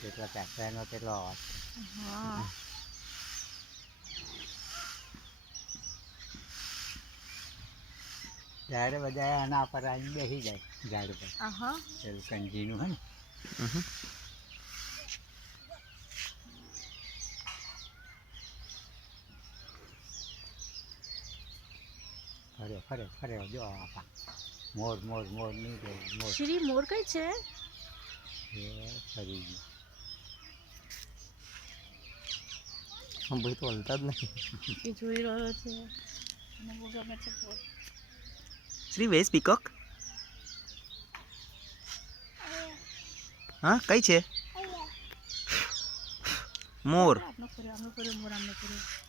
કેટલા કાકરાનો કેટલો અવાજ. હા ત્યારે બધા આના પર આવીને બેસી જાય ઝાડ પર. પેલું કંજીનું હે ને. ફરે ફરે ફરે જો આપા મોર મોર મોર નહીં ગયો મોર. શ્રી મોર કઈ છે? એ ફરી ગયું. ભાઈ તો હલતા જ નહીં. એ જોઈ રહ્યો છે અને બહુ ગમે છે મોર. શ્રી વેસ પીકોક હા કઈ છે? મોર. આમનો કર્યો મોર આમનો કર્યો.